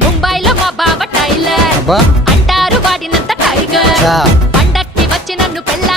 ముంబైలో మా బావ టైలర్ అబ్బా అంటారు వాడినంత టైగర్ చా. పండక్కి వచ్చి నన్ను పెళ్ళ